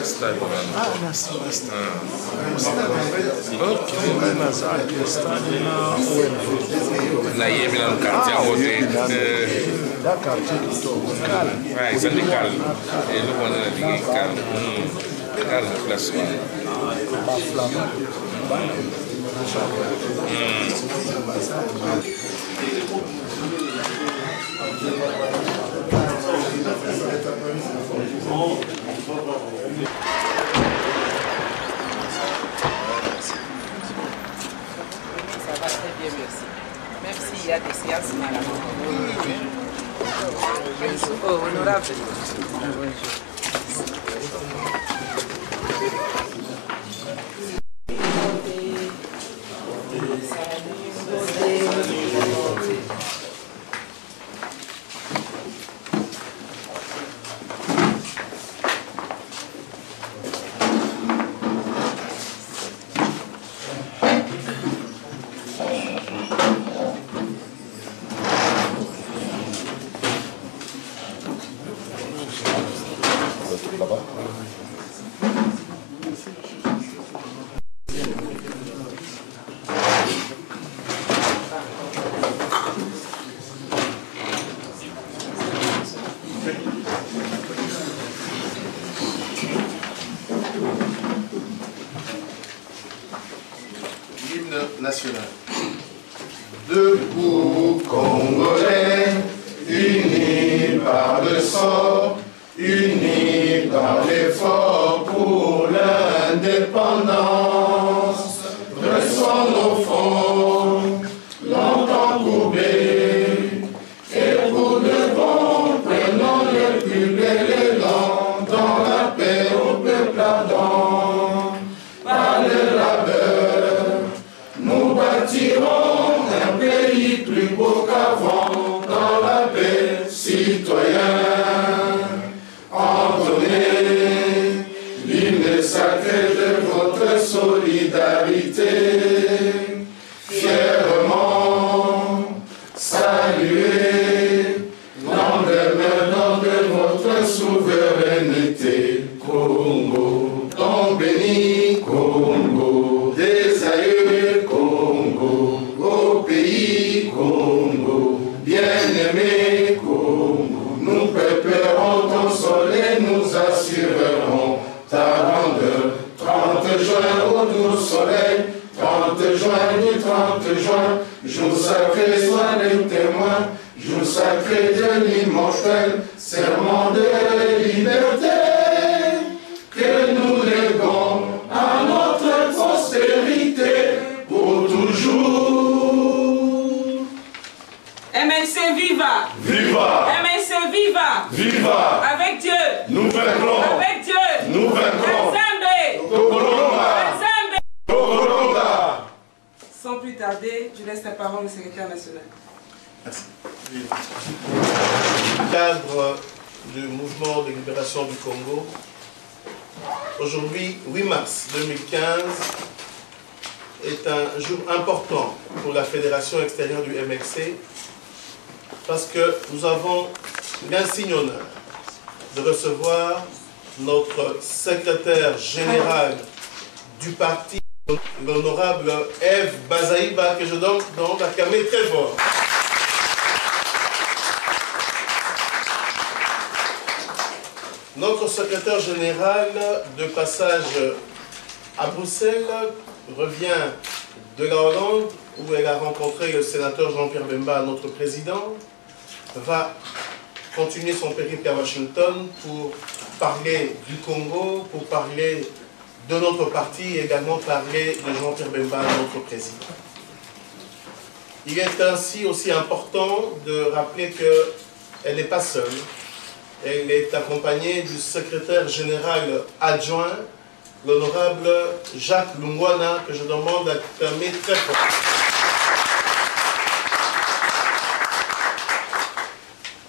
orquestra. Nasi orquestra. Ok, nasi orquestra na UNV. Na Yemi na quartier à côté. Da quartier qui tourne calme. Ouais, c'est des calmes. Et nous on a dit calme. Calme place. Ba flamand. Ça va très bien, merci. Même s'il y a des séances malades. Oh, honorable. L'hymne national. Debout Congolais, unis par le sort, unis par l'effort pour l'indépendance. Dressons nos fronts, longtemps courbés, et pour de bon, prenons le plus bel élan dans la paix au peuple ardent. Par le labeur, nous bâtirons un pays plus beau qu'avant, dans la paix, citoyens. Entonnez l'hymne sacré de votre solidarité. Fièrement saluez l'endemain de votre souveraineté. Congo, ton béni, Congo, des aïeux, Congo, au pays, Congo, bien-aimé, Congo, nous préparons ton soleil, nous assurerons ta grandeur. 30 juin au doux soleil, 30 juin du 30 juin, jour sacré, sois les témoins, jour sacré de l'immortel, serment de liberté, que nous léguons à notre postérité pour toujours. MNC viva! Viva! MNC viva! Viva! Avec Dieu! Nous vaincrons! Avec Dieu! Nous vaincrons! Ensemble! Tokoronga! Ensemble! Tokoronga! Sans plus tarder, je laisse la parole au secrétaire national. Merci. Dans le cadre du mouvement de libération du Congo, aujourd'hui, 8 mars 2015, est un jour important pour la Fédération extérieure du MLC parce que nous avons l'insigne honneur de recevoir notre secrétaire général du parti, l'honorable Eve Bazaïba, que je donne acclamer très fort. Notre secrétaire général de passage à Bruxelles revient de la Hollande où elle a rencontré le sénateur Jean-Pierre Bemba, notre président, va continuer son périple à Washington pour parler du Congo, pour parler de notre parti et également parler de Jean-Pierre Bemba, notre président. Il est ainsi aussi important de rappeler qu'elle n'est pas seule. Elle est accompagnée du secrétaire général adjoint, l'honorable Jacques Lungwana, que je demande d'acclamer très fort.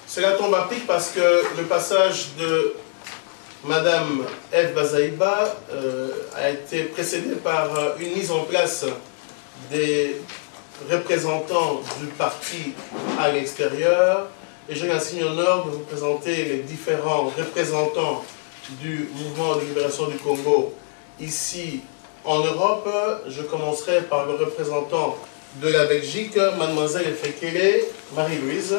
Cela tombe à pic parce que le passage de Madame Eve Bazaïba a été précédé par une mise en place des représentants du parti à l'extérieur. Et j'ai l'insigne honneur de vous présenter les différents représentants du mouvement de libération du Congo ici en Europe. Je commencerai par le représentant de la Belgique, mademoiselle Efekele Marie-Louise.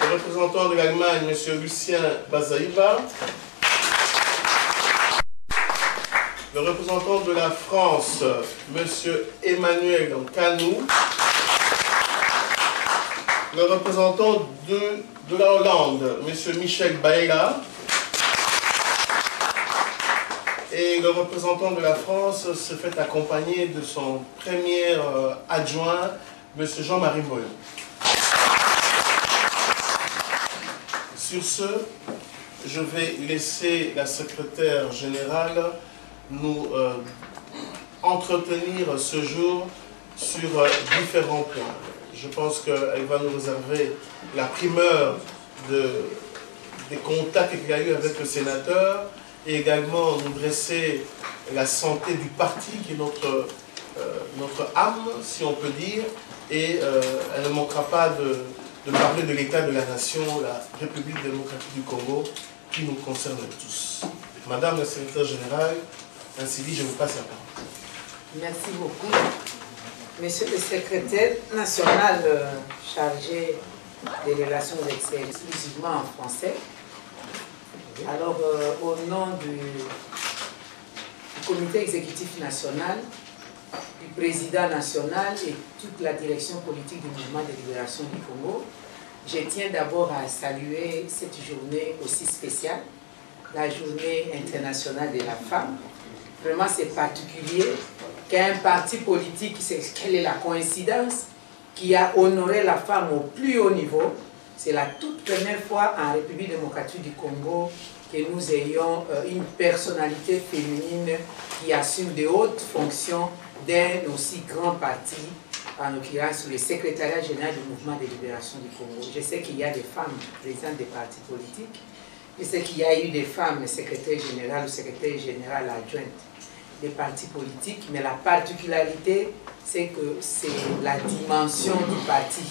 Le représentant de l'Allemagne, monsieur Lucien Bazaïba. Le représentant de la France, monsieur Emmanuel Canou. Le représentant de la Hollande, monsieur Michel Baella. Et le représentant de la France se fait accompagner de son premier adjoint, monsieur Jean-Marie Bollon. Sur ce, je vais laisser la secrétaire générale nous entretenir ce jour sur différents points. Je pense qu'elle va nous réserver la primeur des contacts qu'il y a eu avec le sénateur et également nous dresser la santé du parti qui est notre âme, si on peut dire, et elle ne manquera pas de parler de l'état de la nation, la République démocratique du Congo, qui nous concerne tous. Madame la secrétaire générale, ainsi dit, je vous passe la parole. Merci beaucoup. Monsieur le secrétaire national chargé des relations extérieures, exclusivement en français. Alors, au nom du comité exécutif national, du président national et toute la direction politique du mouvement de libération du Congo, je tiens d'abord à saluer cette journée aussi spéciale, la journée internationale de la femme. Vraiment, c'est particulier qu'un parti politique, quelle est la coïncidence, qui a honoré la femme au plus haut niveau. C'est la toute première fois en République démocratique du Congo que nous ayons une personnalité féminine qui assume de hautes fonctions d'un aussi grand parti, en l'occurrence le secrétariat général du mouvement de libération du Congo. Je sais qu'il y a des femmes présidentes des partis politiques, je sais qu'il y a eu des femmes secrétaires générales ou secrétaires générales adjointes des partis politiques, mais la particularité, c'est que c'est la dimension du parti.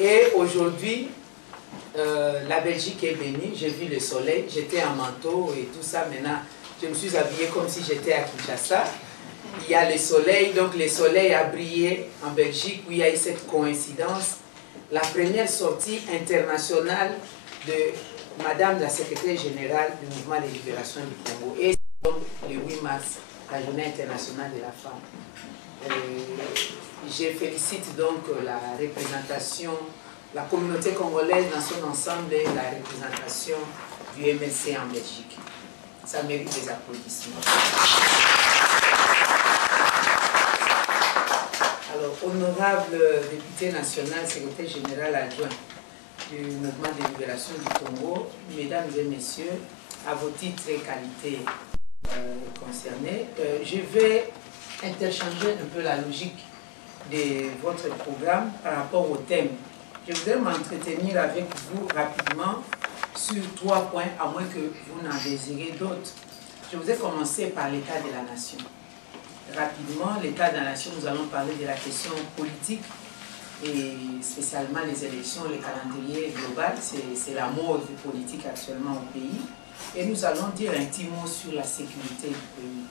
Et aujourd'hui, la Belgique est bénie, j'ai vu le soleil, j'étais en manteau et tout ça, maintenant je me suis habillée comme si j'étais à Kinshasa. Il y a le soleil, donc le soleil a brillé en Belgique, où il y a eu cette coïncidence. La première sortie internationale de Madame la secrétaire générale du mouvement de libération du Congo. Et donc le 8 mars, la journée internationale de la femme. Je félicite donc la représentation, la communauté congolaise dans son ensemble et la représentation du MLC en Belgique. Ça mérite des applaudissements. Alors, honorable député national, secrétaire général adjoint du mouvement de libération du Congo, mesdames et messieurs, à vos titres et qualités concernés, je vais interchanger un peu la logique de votre programme par rapport au thème. Je voudrais m'entretenir avec vous rapidement sur 3 points, à moins que vous n'en désirez d'autres. Je voudrais commencer par l'état de la nation. Rapidement, l'état de la nation, nous allons parler de la question politique et spécialement les élections, le calendrier global, c'est la mode politique actuellement au pays. Et nous allons dire un petit mot sur la sécurité du pays.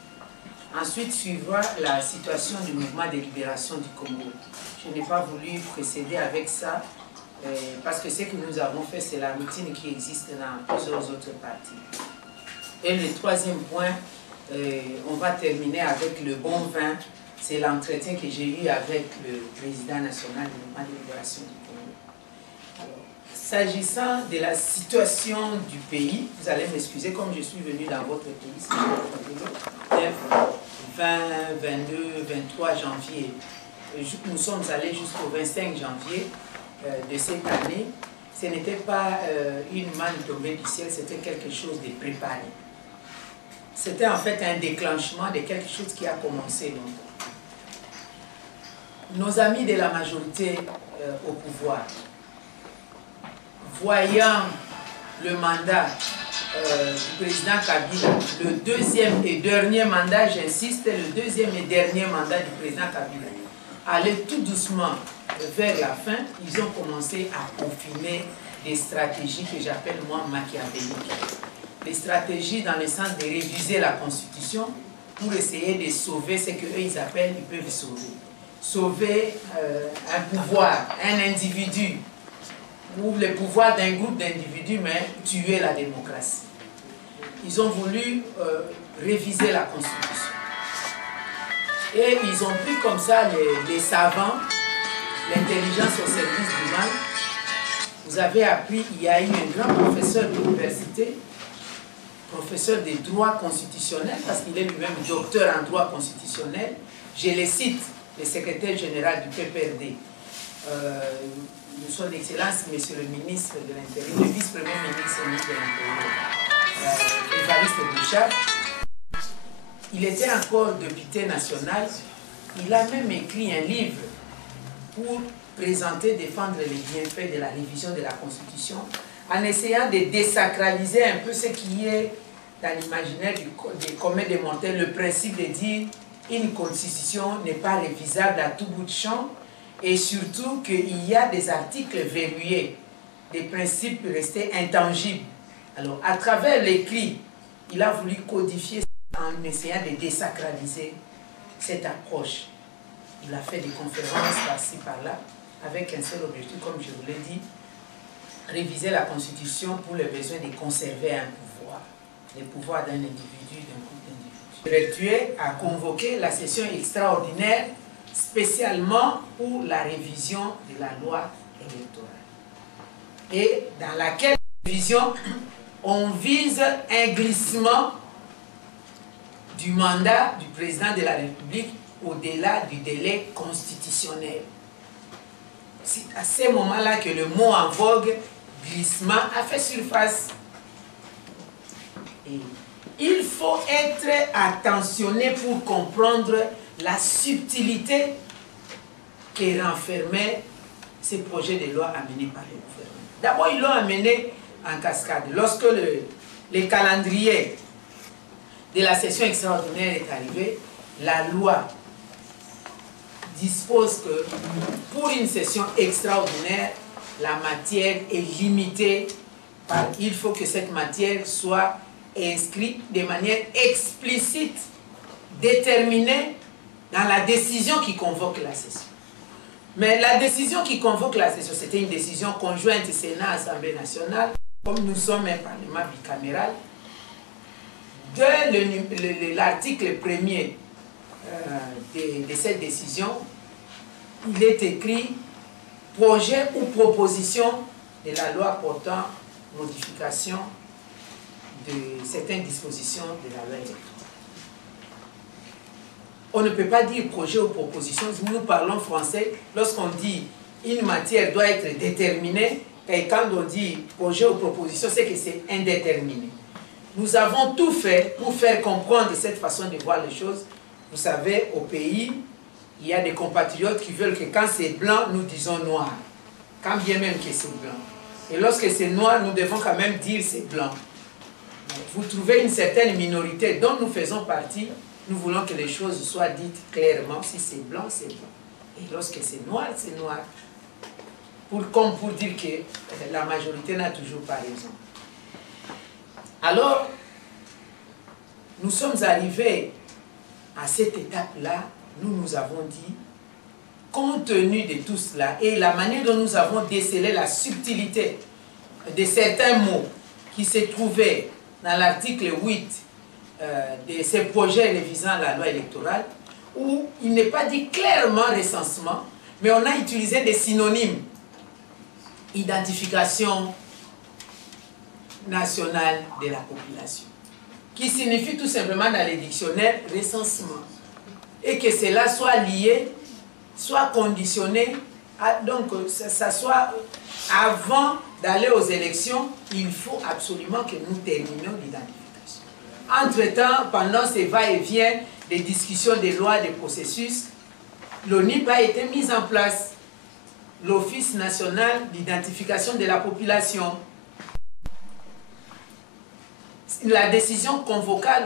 Ensuite suivra la situation du mouvement de libération du Congo. Je n'ai pas voulu précéder avec ça parce que ce que nous avons fait, c'est la routine qui existe dans plusieurs autres partis. Et le troisième point, on va terminer avec le bon vin. C'est l'entretien que j'ai eu avec le président national du mouvement de libération du Congo. S'agissant de la situation du pays, vous allez m'excuser, comme je suis venu dans votre pays, c'est le 20, 22, 23 janvier. Nous sommes allés jusqu'au 25 janvier de cette année. Ce n'était pas une manne tombée du ciel, c'était quelque chose de préparé. C'était en fait un déclenchement de quelque chose qui a commencé longtemps. Nos amis de la majorité au pouvoir, voyant le mandat du président Kabila, le deuxième et dernier mandat, j'insiste, le deuxième et dernier mandat du président Kabila, aller tout doucement vers la fin, ils ont commencé à confiner des stratégies que j'appelle moi machiavéliques. Des stratégies dans le sens de réviser la Constitution pour essayer de sauver ce qu'eux ils appellent, ils peuvent sauver. Sauver un pouvoir, un individu, ou le pouvoir d'un groupe d'individus, mais tuer la démocratie. Ils ont voulu réviser la Constitution. Et ils ont pris comme ça les savants, l'intelligence au service du mal. Vous avez appris, il y a eu un grand professeur d'université, professeur de droit constitutionnel, parce qu'il est lui-même docteur en droit constitutionnel. Je le cite, le secrétaire général du PPRD, de son Excellence, Monsieur le ministre de l'Intérieur, le vice-premier ministre de l'Intérieur, Évariste Bouchard. Il était encore député national. Il a même écrit un livre pour présenter, défendre les bienfaits de la révision de la Constitution, en essayant de désacraliser un peu ce qui est dans l'imaginaire des communs des mortels, le principe de dire une Constitution n'est pas révisable à tout bout de champ, et surtout qu'il y a des articles verrouillés, des principes restés intangibles. Alors, à travers l'écrit, il a voulu codifier en essayant de désacraliser cette approche. Il a fait des conférences par-ci, par-là, avec un seul objectif, comme je vous l'ai dit, réviser la Constitution pour le besoin de conserver un pouvoir, le pouvoir d'un individu, d'un groupe d'individus. Le Vertueux a convoqué la session extraordinaire spécialement pour la révision de la loi électorale. Et dans laquelle révision, on vise un glissement du mandat du président de la République au-delà du délai constitutionnel. C'est à ce moment-là que le mot en vogue, glissement, a fait surface. Et il faut être attentionné pour comprendre la subtilité qui renfermait ces projets de loi amenés par le gouvernement. D'abord, ils l'ont amené en cascade. Lorsque le calendrier de la session extraordinaire est arrivé, la loi dispose que pour une session extraordinaire, la matière est limitée par il faut que cette matière soit inscrite de manière explicite, déterminée dans la décision qui convoque la session. Mais la décision qui convoque la session, c'était une décision conjointe Sénat-Assemblée nationale, comme nous sommes un parlement bicaméral. De l'article 1er de cette décision, il est écrit projet ou proposition de la loi portant modification de certaines dispositions de la loi électorale. On ne peut pas dire projet ou proposition. Nous parlons français. Lorsqu'on dit une matière doit être déterminée, et quand on dit projet ou proposition, c'est que c'est indéterminé. Nous avons tout fait pour faire comprendre cette façon de voir les choses. Vous savez, au pays, il y a des compatriotes qui veulent que quand c'est blanc, nous disons noir. Quand bien même que c'est blanc. Et lorsque c'est noir, nous devons quand même dire c'est blanc. Vous trouvez une certaine minorité dont nous faisons partie. Nous voulons que les choses soient dites clairement. Si c'est blanc, c'est blanc. Et lorsque c'est noir, c'est noir. Comme pour dire que la majorité n'a toujours pas raison. Alors, nous sommes arrivés à cette étape-là, nous avons dit, compte tenu de tout cela et la manière dont nous avons décelé la subtilité de certains mots qui se trouvaient dans l'article 8 de ces projets révisant la loi électorale, où il n'est pas dit clairement recensement, mais on a utilisé des synonymes. Identification nationale de la population, qui signifie tout simplement dans les dictionnaires recensement. Et que cela soit lié, soit conditionné, donc ça soit avant d'aller aux élections, il faut absolument que nous terminions l'identification. Entre-temps, pendant ces va-et-vient des discussions des lois, des processus, l'ONIP a été mise en place, l'Office national d'identification de la population. La décision convoqua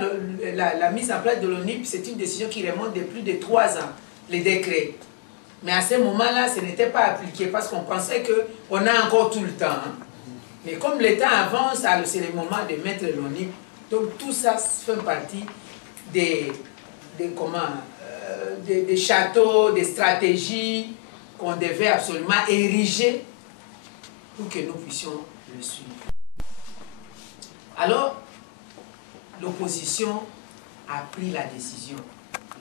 la mise en place de l'ONIP, c'est une décision qui remonte de plus de 3 ans, les décrets. Mais à ce moment-là, ce n'était pas appliqué parce qu'on pensait qu'on a encore tout le temps. Hein. Mais comme le temps avance, c'est le moment de mettre l'ONU. Donc tout ça fait partie des châteaux, des stratégies qu'on devait absolument ériger pour que nous puissions le suivre. Alors, l'opposition a pris la décision.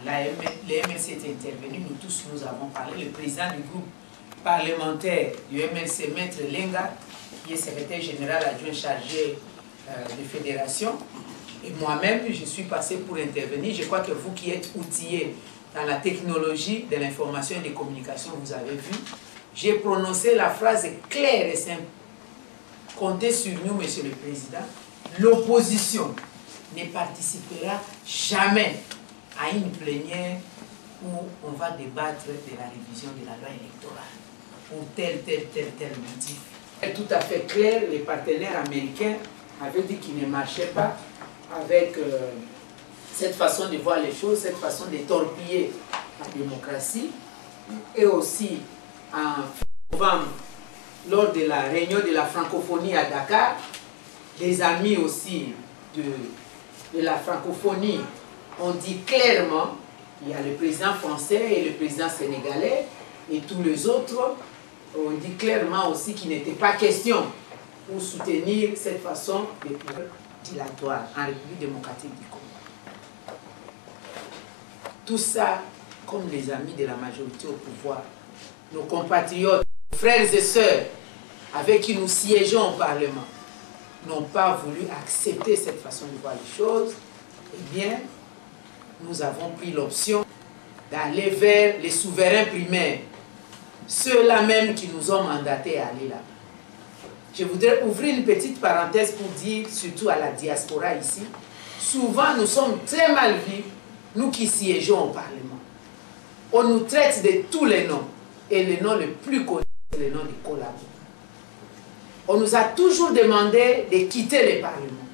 Le MLC est intervenu, nous tous nous avons parlé. Le président du groupe parlementaire du MLC, Maître Lenga, qui est secrétaire général adjoint chargé de fédération, et moi-même, je suis passé pour intervenir. Je crois que vous qui êtes outillés dans la technologie de l'information et des communications, vous avez vu, j'ai prononcé la phrase claire et simple. Comptez sur nous, Monsieur le Président, l'opposition ne participera jamais à une plénière où on va débattre de la révision de la loi électorale pour tel motif. C'est tout à fait clair, les partenaires américains avaient dit qu'ils ne marchaient pas avec cette façon de voir les choses, cette façon de torpiller la démocratie. Et aussi, en novembre, lors de la réunion de la francophonie à Dakar, les amis aussi de la francophonie ont dit clairement, il y a le président français et le président sénégalais, et tous les autres ont dit clairement aussi qu'il n'était pas question pour soutenir cette façon de pouvoir dilatoire en République démocratique du Congo. Tout ça, comme les amis de la majorité au pouvoir, nos compatriotes, frères et sœurs, avec qui nous siégeons au Parlement, n'ont pas voulu accepter cette façon de voir les choses, eh bien, nous avons pris l'option d'aller vers les souverains primaires, ceux-là même qui nous ont mandatés à aller là. Je voudrais ouvrir une petite parenthèse pour dire, surtout à la diaspora ici, souvent nous sommes très mal vus, nous qui siégeons au Parlement. On nous traite de tous les noms, et le nom le plus connu, c'est le nom de collabo. On nous a toujours demandé de quitter le Parlement.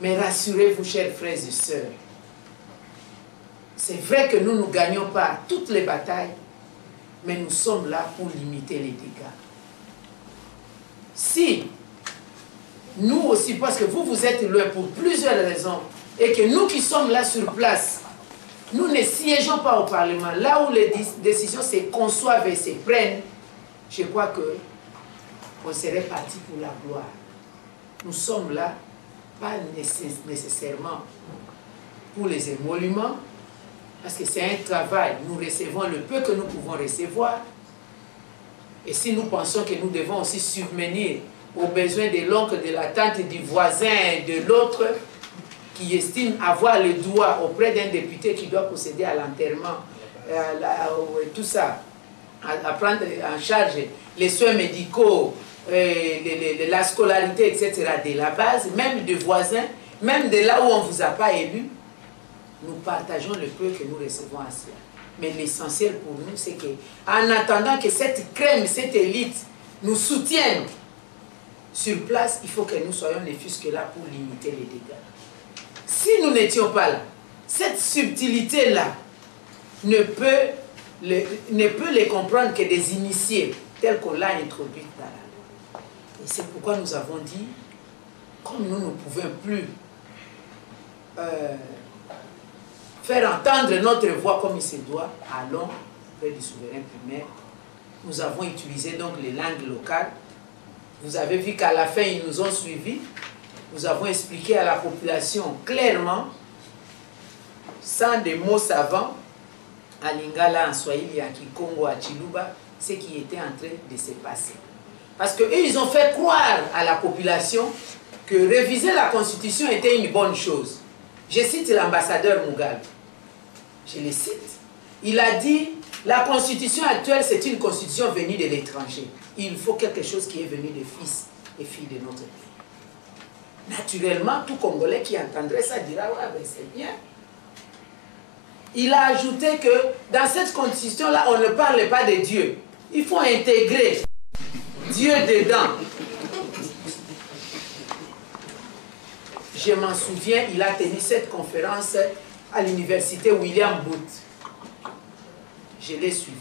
Mais rassurez-vous, chers frères et sœurs, c'est vrai que nous ne gagnons pas toutes les batailles, mais nous sommes là pour limiter les dégâts. Si nous aussi, parce que vous êtes loin pour plusieurs raisons, et que nous qui sommes là sur place, nous ne siégeons pas au Parlement, là où les décisions se conçoivent et se prennent, je crois que on serait parti pour la gloire. Nous sommes là, pas nécessairement pour les émoluments, parce que c'est un travail. Nous recevons le peu que nous pouvons recevoir. Et si nous pensons que nous devons aussi subvenir aux besoins de l'oncle, de la tante, du voisin et de l'autre, qui estime avoir le droit auprès d'un député qui doit procéder à l'enterrement, tout ça, à prendre en charge les soins médicaux, la scolarité, etc., de la base, même de voisins, même de là où on ne vous a pas élu, nous partageons le peu que nous recevons à cela. Mais l'essentiel pour nous, c'est qu'en attendant que cette crème, cette élite nous soutienne sur place, il faut que nous soyons ne fût-ce que là pour limiter les dégâts. Si nous n'étions pas là, cette subtilité-là ne peut les comprendre que des initiés tels qu'on l'a introduite dans la loi. Et c'est pourquoi nous avons dit, comme nous ne pouvons plus faire entendre notre voix comme il se doit, allons auprès du souverain primaire. Nous avons utilisé donc les langues locales. Vous avez vu qu'à la fin, ils nous ont suivis. Nous avons expliqué à la population clairement, sans des mots savants, à Lingala, en Swahili, à Kikongo, à Chiluba, ce qui était en train de se passer. Parce qu'eux, ils ont fait croire à la population que réviser la Constitution était une bonne chose. Je cite l'ambassadeur Mugabe. Je le cite. Il a dit, la Constitution actuelle, c'est une Constitution venue de l'étranger. Il faut quelque chose qui est venu des fils et filles de notre pays. Naturellement, tout Congolais qui entendrait ça dira, ouais, ben c'est bien. Il a ajouté que dans cette constitution-là, on ne parle pas de Dieu. Il faut intégrer Dieu dedans. Je m'en souviens, il a tenu cette conférence à l'université William Booth. Je l'ai suivi.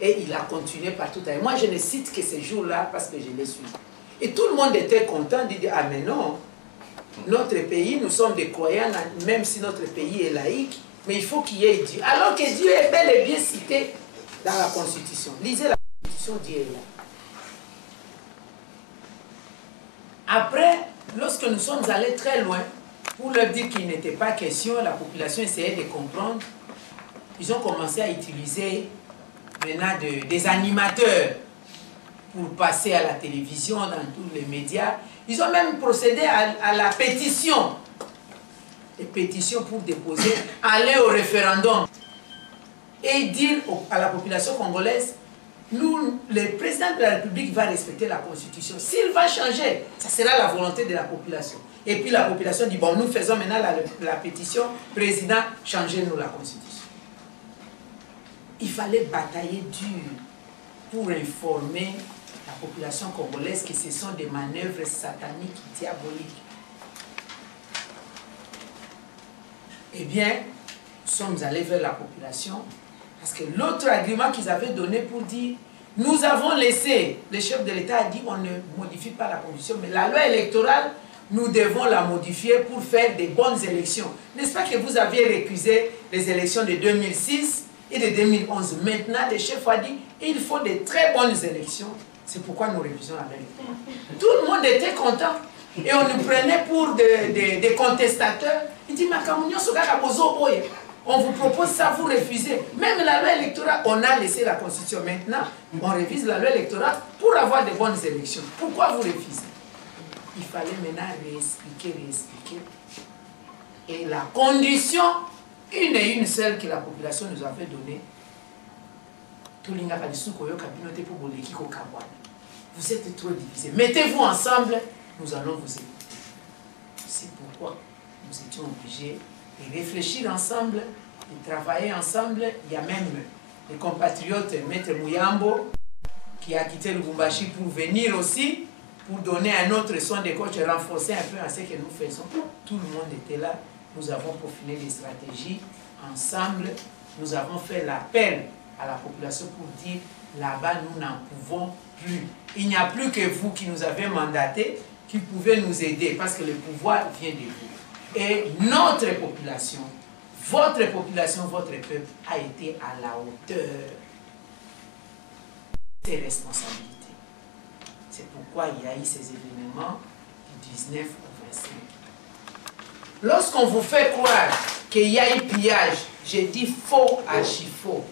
Et il a continué partout. Moi, je ne cite que ces jours-là parce que je l'ai suivi. Et tout le monde était content de dire, ah mais non, notre pays, nous sommes des croyants, même si notre pays est laïque, mais il faut qu'il y ait Dieu. Alors que Dieu est bel et bien cité dans la Constitution. Lisez la Constitution, Dieu est là. Après, lorsque nous sommes allés très loin, pour leur dire qu'il n'était pas question, la population essayait de comprendre, ils ont commencé à utiliser maintenant des animateurs pour passer à la télévision, dans tous les médias. Ils ont même procédé à la pétition. Les pétitions pour déposer, aller au référendum et dire à la population congolaise, nous, le président de la République va respecter la Constitution. S'il va changer, ça sera la volonté de la population. Et puis la population dit, bon, nous faisons maintenant la pétition, président, changez-nous la Constitution. Il fallait batailler dur pour informer la population congolaise que ce sont des manœuvres sataniques, diaboliques. Eh bien, nous sommes allés vers la population parce que l'autre argument qu'ils avaient donné pour dire nous avons laissé, le chef de l'État a dit on ne modifie pas la Constitution, mais la loi électorale, nous devons la modifier pour faire des bonnes élections. N'est-ce pas que vous aviez récusé les élections de 2006 et de 2011? Maintenant, le chef a dit il faut de très bonnes élections. C'est pourquoi nous révisons la loi électorale. Tout le monde était content. Et on nous prenait pour des contestateurs. Il dit, on vous propose ça, vous refusez. Même la loi électorale, on a laissé la Constitution. Maintenant, on révise la loi électorale pour avoir de bonnes élections. Pourquoi vous refusez? Il fallait maintenant réexpliquer. Et la condition, une et une seule que la population nous avait donnée, vous êtes trop divisés. Mettez-vous ensemble, nous allons vous aider. C'est pourquoi nous étions obligés de réfléchir ensemble, de travailler ensemble. Il y a même les compatriotes, Maître Mouyambo, qui a quitté Lubumbashi pour venir aussi, pour donner un autre soin de coach, renforcer un peu à ce que nous faisons. Tout le monde était là. Nous avons peaufiné les stratégies ensemble. Nous avons fait l'appel à la population pour dire là-bas, nous n'en pouvons plus. Il n'y a plus que vous qui nous avez mandatés, qui pouvez nous aider, parce que le pouvoir vient de vous. Et notre population, votre peuple a été à la hauteur de ses responsabilités. C'est pourquoi il y a eu ces événements du 19 au 25. Lorsqu'on vous fait croire qu'il y a eu pillage, j'ai dit faux, archi faux.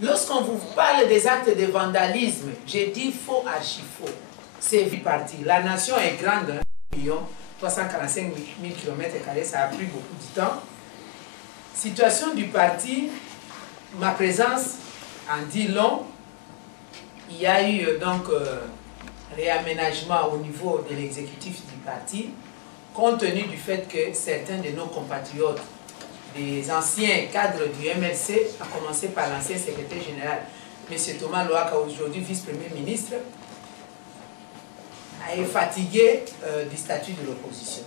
Lorsqu'on vous parle des actes de vandalisme, j'ai dit faux, archi faux. C'est parti. La nation est grande, 1 345 000 km², ça a pris beaucoup de temps. Situation du parti, ma présence en dit long. Il y a eu donc réaménagement au niveau de l'exécutif du parti, compte tenu du fait que certains de nos compatriotes, des anciens cadres du MLC, à commencer par l'ancien secrétaire général, M. Thomas Loaka, aujourd'hui vice-premier ministre, est fatigué du statut de l'opposition.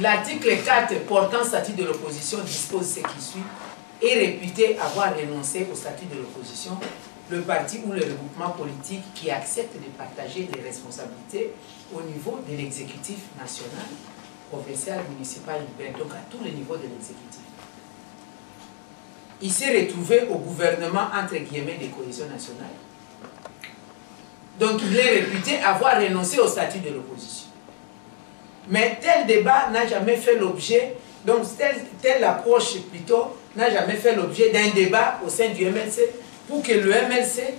L'article 4 portant statut de l'opposition dispose ce qui suit, est réputé avoir renoncé au statut de l'opposition le parti ou le regroupement politique qui accepte de partager les responsabilités au niveau de l'exécutif national, provincial, municipal, donc à tous les niveaux de l'exécutif. Il s'est retrouvé au gouvernement entre guillemets de cohésion nationale. Donc il est réputé avoir renoncé au statut de l'opposition. Mais tel débat n'a jamais fait l'objet, donc telle approche plutôt n'a jamais fait l'objet d'un débat au sein du MLC pour que le MLC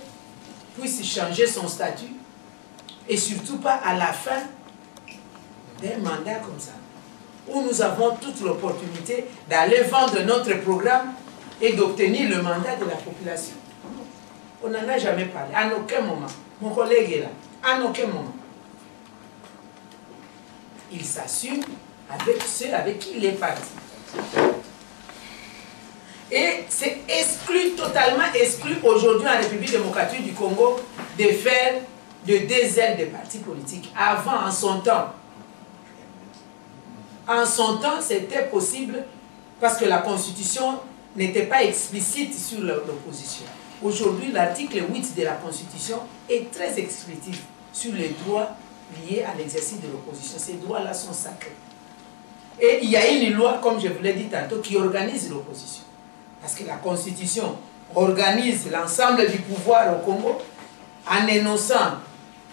puisse changer son statut et surtout pas à la fin d'un mandat comme ça, où nous avons toute l'opportunité d'aller vendre notre programme et d'obtenir le mandat de la population. On n'en a jamais parlé, à aucun moment. Mon collègue est là, à aucun moment. Il s'assume avec ceux avec qui il est parti. Et c'est exclu, totalement exclu aujourd'hui en République démocratique du Congo de faire de deux ailes de partis politiques. Avant, en son temps, c'était possible parce que la Constitution n'était pas explicite sur l'opposition. Aujourd'hui, l'article 8 de la Constitution est très explicite sur les droits liés à l'exercice de l'opposition. Ces droits-là sont sacrés. Et il y a une loi, comme je vous l'ai dit tantôt, qui organise l'opposition. Parce que la Constitution organise l'ensemble du pouvoir au Congo en énonçant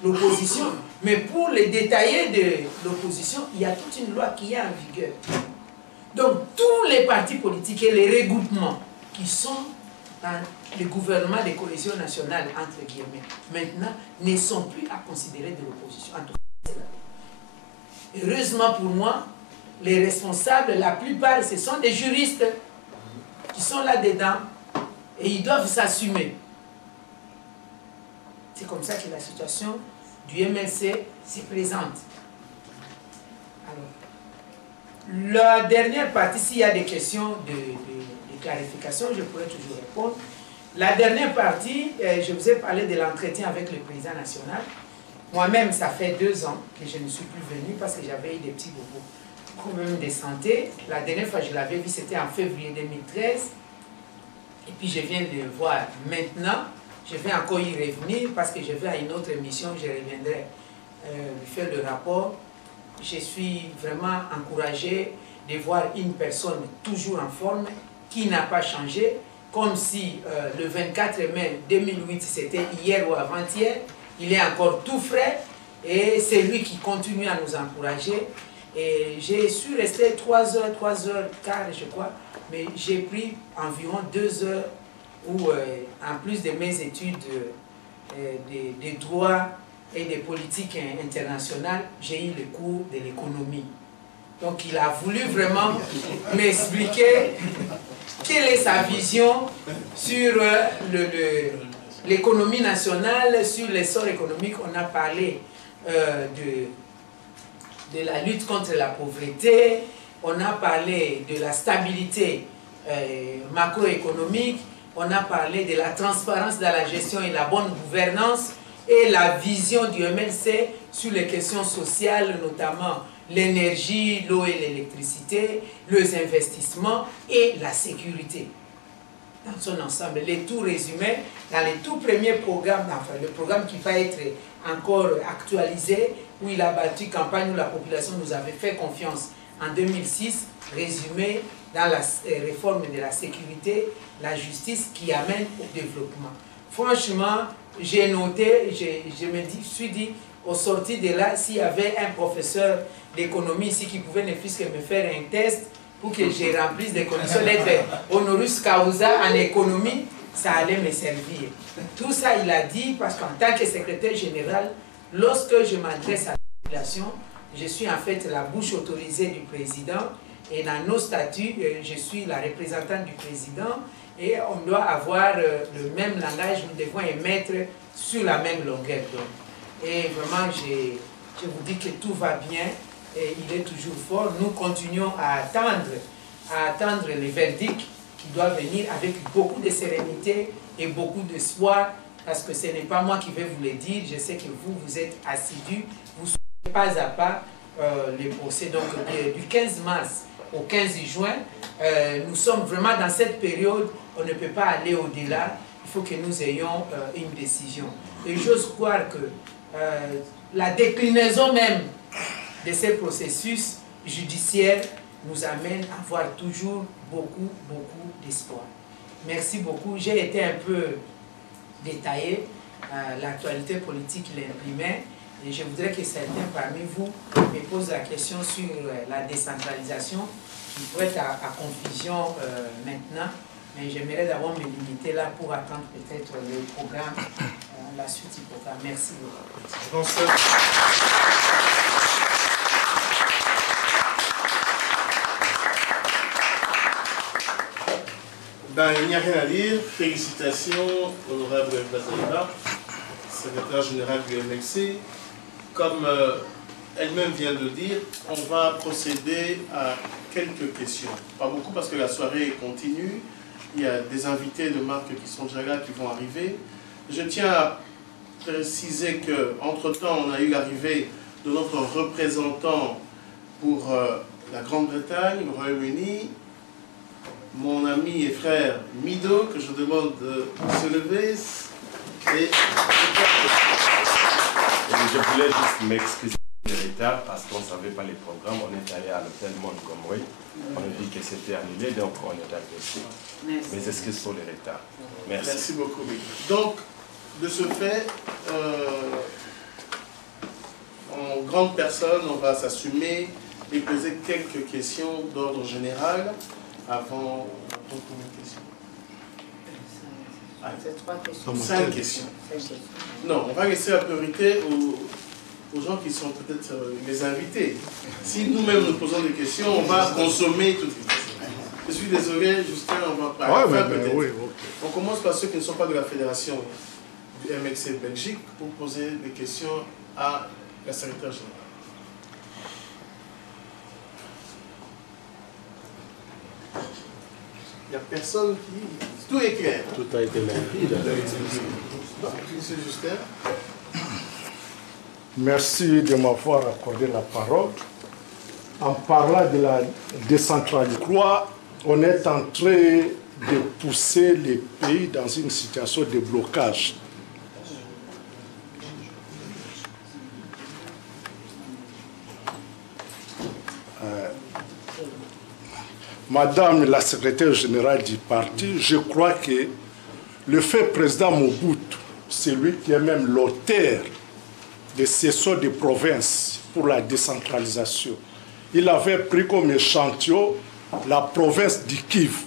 l'opposition. Mais pour les détaillés de l'opposition, il y a toute une loi qui est en vigueur. Donc tous les partis politiques et les regroupements qui sont dans le gouvernement de cohésion nationale, entre guillemets, maintenant ne sont plus à considérer de l'opposition. En tout cas, heureusement pour moi, les responsables, la plupart, ce sont des juristes qui sont là-dedans et ils doivent s'assumer. C'est comme ça que la situation du MLC se présente. Alors, la dernière partie, s'il y a des questions de clarification, je pourrais toujours répondre. La dernière partie, je vous ai parlé de l'entretien avec le président national. Moi-même, ça fait 2 ans que je ne suis plus venu parce que j'avais eu des petits problèmes de santé. La dernière fois que je l'avais vu, c'était en février 2013. Et puis je viens de le voir maintenant. Je vais encore y revenir parce que je vais à une autre émission, je reviendrai lui faire le rapport. Je suis vraiment encouragé de voir une personne toujours en forme, qui n'a pas changé, comme si le 24 mai 2008, c'était hier ou avant-hier. Il est encore tout frais et c'est lui qui continue à nous encourager. Et j'ai su rester 3 heures, 3 heures quart, je crois, mais j'ai pris environ 2 heures où, en plus de mes études de droit et de politique internationale, j'ai eu le cours de l'économie. Donc il a voulu vraiment m'expliquer quelle est sa vision sur l'économie nationale, sur l'essor économique. On a parlé de la lutte contre la pauvreté, on a parlé de la stabilité macroéconomique, on a parlé de la transparence dans la gestion et la bonne gouvernance et la vision du MLC sur les questions sociales, notamment l'énergie, l'eau et l'électricité, les investissements et la sécurité. Dans son ensemble, les tout résumés dans les tout premiers programmes, enfin le programme qui va être encore actualisé, où il a battu campagne, où la population nous avait fait confiance en 2006, résumé dans la réforme de la sécurité, la justice qui amène au développement. Franchement, j'ai noté, je me suis dit, au sortir de là, s'il y avait un professeur d'économie ici qui pouvait ne fût-ce que me faire un test pour que je remplisse des conditions d'être honoris causa en économie, ça allait me servir. Tout ça, il a dit, parce qu'en tant que secrétaire général, lorsque je m'adresse à la population, je suis en fait la bouche autorisée du président et dans nos statuts, je suis la représentante du président et on doit avoir le même langage, nous devons émettre sur la même longueur d'onde. Et vraiment, je vous dis que tout va bien et il est toujours fort. Nous continuons à attendre les verdicts qui doivent venir avec beaucoup de sérénité et beaucoup d'espoir, parce que ce n'est pas moi qui vais vous le dire, je sais que vous êtes assidus, vous suivez pas à pas les procès. Donc du 15 mars au 15 juin, nous sommes vraiment dans cette période, on ne peut pas aller au-delà, il faut que nous ayons une décision. Et j'ose croire que la déclinaison même de ces processus judiciaires nous amène à avoir toujours beaucoup d'espoir. Merci beaucoup. J'ai été un peu détaillé, l'actualité politique l'imprimait, et je voudrais que certains parmi vous me posent la question sur la décentralisation, qui pourrait être à confusion maintenant, mais j'aimerais d'abord me limiter là pour attendre peut-être le programme, la suite du programme. Merci beaucoup. Ben, il n'y a rien à dire. Félicitations, honorable Bazaliba, secrétaire général du MLC. Comme elle-même vient de dire, on va procéder à quelques questions. Pas beaucoup parce que la soirée continue. Il y a des invités de marque qui sont déjà là, qui vont arriver. Je tiens à préciser qu'entre-temps, on a eu l'arrivée de notre représentant pour la Grande-Bretagne, le Royaume-Uni, mon ami et frère Mido, que je demande de se lever. Et je voulais juste m'excuser du retard parce qu'on ne savait pas les programmes. On est allé à l'hôtel Montgomery. On a dit que c'était annulé, donc on est arrivé ici. Mes excuses pour le retard. Merci. Merci beaucoup. Donc, de ce fait, en grande personne, on va s'assumer et poser quelques questions d'ordre général avant. Combien de questions? C'est 3 questions. 5 questions. Non, on va laisser la priorité aux gens qui sont peut-être les invités. Si nous-mêmes nous posons des questions, on va consommer toutes les questions. Je suis désolé, Justin, on va pas peut-être. Oui, ok. On commence par ceux qui ne sont pas de la fédération du MXC Belgique pour poser des questions à la secrétaire générale. Il n'y a personne qui... Tout est clair. Hein? Tout a été limpide. Monsieur Justin. Merci de m'avoir accordé la parole. En parlant de la décentralisation, on est en train de pousser les pays dans une situation de blocage. Madame la secrétaire générale du parti, je crois que le fait président Mobutu, c'est lui qui est même l'auteur de cession de province pour la décentralisation. Il avait pris comme échantillon la province du Kivu.